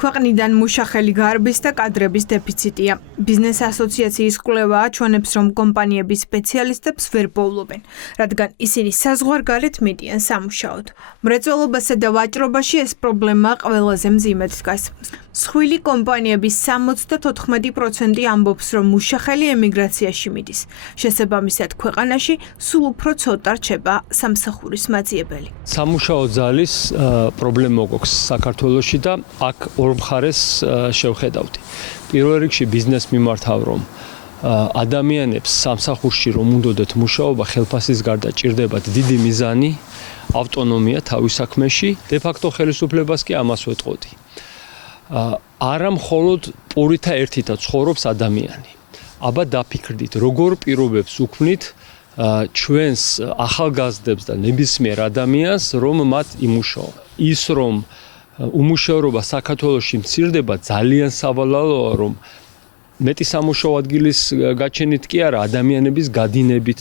ქვეყნიდან მუშახელი გარბის და კადრების დეფიციტია. ბიზნეს ასოციაციის კვლევა აჩვენებს, რომ კომპანიების სპეციალისტებს ვერ პოულობენ, რადგან ისინი საზღვარგარეთ მიდიან სამუშაოდ. მრეწველობასა და ვაჭრობაში ეს პრობლემა ყველაზე მძიმედ დგას. მსხვილი კომპანიების 74% ამბობს, რომ მუშახელი ემიგრაციაში მიდის. შესაბამისად, ქვეყანაში სულ უფრო ცოტა რჩება სამსახურის მაძიებელი. სამუშაო ძალის პრობლემა გვაქვს საქართველოში და აქ ორ მხარეს შევხედავთ. პირველ რიგში ბიზნეს მიმართავ, რომ ადამიანებს სამსახურში რომ უნდათ მუშაობა ხელფასის გარდა ჭირდებათ დიდი მიზანი, ავტონომია თავის საქმეში, დე-ფაქტო ხელისუფლებას კი ამას ვეტყოდი. არა მხოლოდ პურითა ერთითა ცხოვრობს ადამიანი. აბა დაფიქრდით, როგორ პირობებს უქმნით ჩვენს ახალგაზრდებს და ნებისმიერ ადამიანს, რომ მათ იმუშაო. ის რომ უმუშევრობა საქართველოში მცირდება, ძალიან სავალალოა, რომ მეტი სამუშაო ადგილის გაჩენით კი არა, ადამიანების გადინებით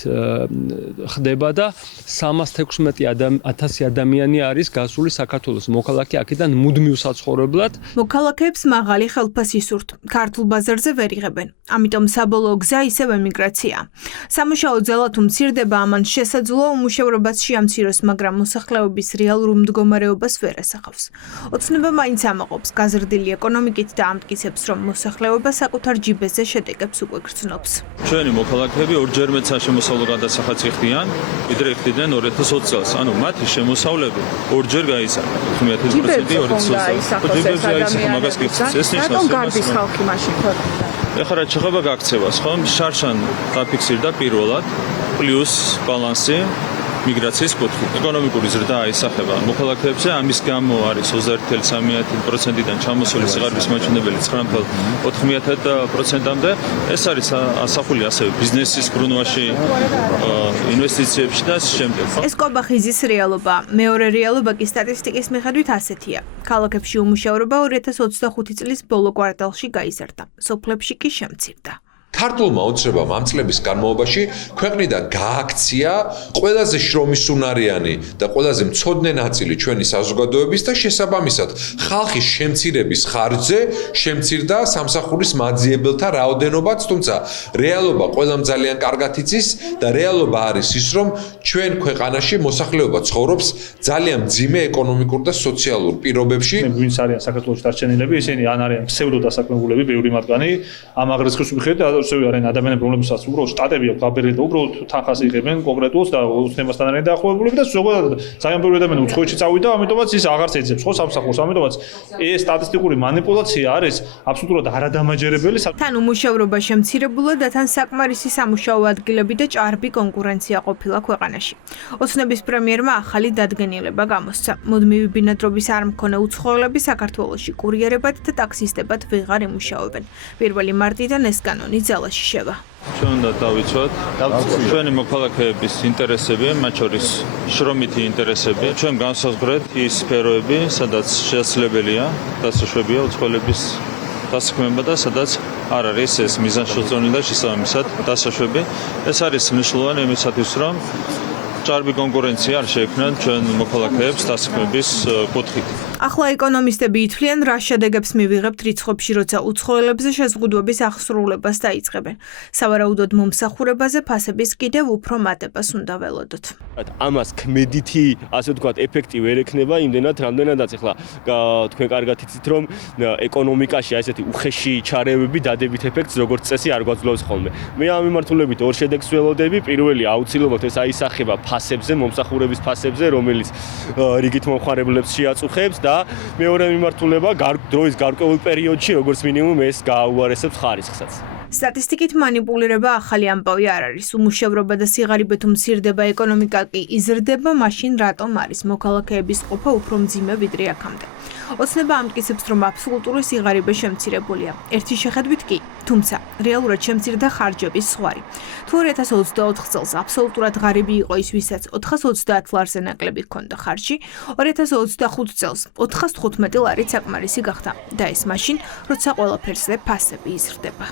ხდება და 316,000 ადამიანი არის გასული საქართველოს მოქალაქე აქედან მუდმივ საცხოვრებლად. მოქალაქეებს მაღალი ხელფასი სურთ, ქართულ ბაზარზე ვერ იღებენ. ამიტომ საბოლოო გზა ისევ ემიგრაციაა. სამუშაო ძალა თუ მცირდება, ამან შესაძლოა უმუშევრობაც შეამციროს, მაგრამ მოსახლეობის რეალურ მდგომარეობას ვერ ასახავს. ოცნება მაინც ამაყობს გაზრდილი ეკონომიკით და ამტკიცებს, რომ მოსახლეობა საკუთარ ჯიბეზე შედეგებს უკვე გრძნობს. ჩვენი მოქალაქეები ორჯერ მეტ სამშემოსავლო გადასახადს იხდიან, ვიდრე იხდიდნენ 2020 წელს. ანუ მათი შემოსავლები ორჯერ გაიზარდა. 19% 2020 მაგას გიხსნის. ეს ნიშნავს, რომ გარბის ხალხი მაშინ ქვეყნიდან. ეხლა რაც შეეხება გაქცევას, ხო? შარშან დაფიქსირდა პირველად, პლუს ბალანსი მიგრაციის კუთხით. ეკონომიკური ზრდა აისახება მოქალაქეებზე, ამის გამო არის 21.3%-დან ჩამოსული სიღარიბის მაჩვენებელი 9.4%-მდე. ეს არის ასახული ასევე ბიზნესის ბრუნვაში, ინვესტიციებში და შემდეგ. ეს კობახიზის რეალობა. მეორე რეალობა კი სტატისტიკის მიხედვით ასეთია. ქალაქებში უმუშევრობა 2025 წლის ბოლო კვარტალში გაიზარდა, სოფლებში კი შემცირდა. ქართულმა ოცნებამ ამ წლების განმავლობაში ქვეყნიდან გააქცია ყველაზე შრომისუნარიანი და ყველაზე მცოდნე ნაწილი ჩვენი საზოგადოების და შესაბამისად ხალხის შემცირების ხარჯზე შემცირდა სამსახურის მაძიებელთა რაოდენობაც, თუმცა რეალობა ყველამ ძალიან კარგად იცის და რეალობა არის ის, რომ ჩვენ ქვეყანაში მოსახლეობა ცხოვრობს ძალიან მძიმე ეკონომიკურ და სოციალურ პირობებში. ვინც არიან საქართველოში დარჩენილები, ისინი ან არიან ფსევდოდასაქმებულები, ბევრი მათგანი ამ აღრიცხვის მიხედვით არიან ადამიანები, რომლებსაც უბრალოდ შტატები აქვს გაბერილი და უბრალოდ თანხას იღებენ კონკრეტულს და ოცნებასთან არიან დაახლოებულები და ზოგადად ძალიან ბევრი ადამიანი უცხოეთში წავიდა, ამიტომაც ის აღარც ეძებს ხო სამსახურს, ამიტომაც ეს სტატისტიკური манипуляция არის აბსოლუტურად არადამაჯერებელი. თან უმუშევრობა შემცირებულა და თან საკმარისი სამუშაო ადგილები და ჭარბი კონკურენცია ყოფილა ქვეყანაში. ოცნების პრემიერმა ახალი დადგენილება გამოსცა. მუდმივი ბინადრობის არ მქონე უცხოელები საქართველოში კურიერებად და ტაქსისტებად ვეღარ იმუშაობენ. 1 მარტიდან ეს კანონი ძალაში შევა. ჩვენ უნდა დავიცვათ ჩვენი მოქალაქეების ინტერესები, მათ შორის შრომითი ინტერესები. ჩვენ განსაზღვრეთ ის სფეროები, სადაც შესაძლებელია დასაშვებია უცხოელების დასაქმება და სადაც არ არის ეს მიზანშეწონილი და შესაბამისად დასაშვები. ეს არის მნიშვნელოვანი იმისათვის, რომ ჭარბი კონკურენცია არ შეექმნათ ჩვენ მოქალაქეებს დასაქმების კუთხით. ახლა ეკონომისტები ითვლიან, რა შედეგებს მივიღებთ რიცხვებში, როცა უცხოელებზე შეზღუდვების აღსრულებას დაიწყებენ. სავარაუდოდ მომსახურებაზე ფასების კიდევ უფრო მატებას უნდა ველოდოთ. ამას ქმედითი, ასე ვთქვათ, ეფექტი ვერ ექნება იმდენად, რამდენადაც ახლა თქვენ კარგად იცით, რომ ეკონომიკაში ასეთი უხეში ჩარევები დადებით ეფექტს როგორც წესი არ გვაძლევს ხოლმე. მე ამ მიმართულებით ორ შედეგს ველოდები. პირველი აუცილებლად ეს აისახება ფასებზე, მომსახურების ფასებზე, რომელიც რიგით მომხმარებლებს შეაწუხებს და მეორე მიმართულება დროის გარკვეულ პერიოდში როგორც მინიმუმ ეს გააუარესებს ხარისხსაც. სტატისტიკით манипуლირება ახალი ამბავი არ არის. უმუშევრობა და სიღარიბე თუ მცირდება, ეკონომიკა კი იზრდება, მაშინ რატომ არის მოქალაქეების ყოფა უფრო მძიმე ვიდრე აქამდე? ოცნება ამტკიცებს, რომ აბსოლუტური სიღარიბე შემცირებულია. ერთი შეხედვით კი, თუმცა რეალურად შემცირდა ხარჯების ზღვარი. თუ 2024 წელს აბსოლუტურად ღარიბი იყო ის, ვისაც 430 ლარზე ნაკლები ჰქონდა ხარჯი, 2025 წელს 415 ლარით საკმარისი გახდა და ეს მაშინ, როცა ყველაფერზე ფასები იზრდება.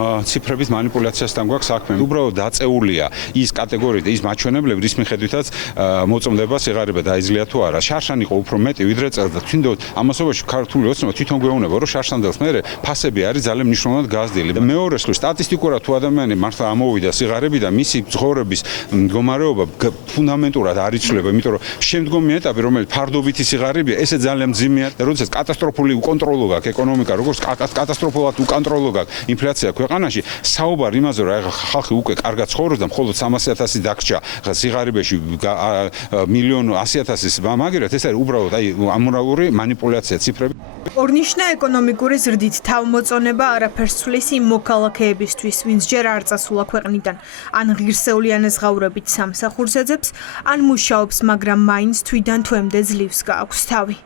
ციფრების манипуляციასთან გვაქვს საქმე. უბრალოდ დაწეულია ის კატეგორია და ის მაჩვენებლები, რის მიხედვითაც მოწმდება სიღარიბე დაიძლია თუ არა. შარშან იყო უფრო მეტი ვიდრე წელს და თვითონ ამასობაში ქართული ოცნება თვითონ გვეუბნება, რომ შარშანდელს მერე ფასები არის ძალიან მნიშვნელოვნად გაზრდილი. მეორე მხრივ სტატისტიკურად თუ ადამიანი მართლა ამოვიდა სიღარიბიდან, მისი ცხოვრების მდგომარეობა ფუნდამენტურად არ იცვლება, იმიტომ რომ შემდგომი ეტაპი, რომელიც ფარდობითი სიღარიბეა, ესე ძალიან მძიმეა. როდესაც კატასტროფული უკონტროლო გაქვს ეკონომიკა, როგორც კატასტროფულად უკონტროლო გაქვს ინფლაცია ქვეყანაში, საუბარი იმაზე, რომ ხალხი უკვე კარგად ცხოვრობს და მხოლოდ 300,000 დაგჭა სიღარიბეში 1,100,000-ის მაგერად, ეს არის უბრალოდ ამორალური манипуляция ციფრები. ორნიშნა ეკონომიკური ზრდით თავმოწონება არაფერს ცვლის იმ მოქალაქეებისთვის, ვინც ჯერ არ წასულა ქვეყნიდან, ან ღირსეული ანაზღაურებით სამსახურს ეძებს, ან მუშაობს, მაგრამ მაინც თვიდან თვემდე ძლივს გააქვს თავი.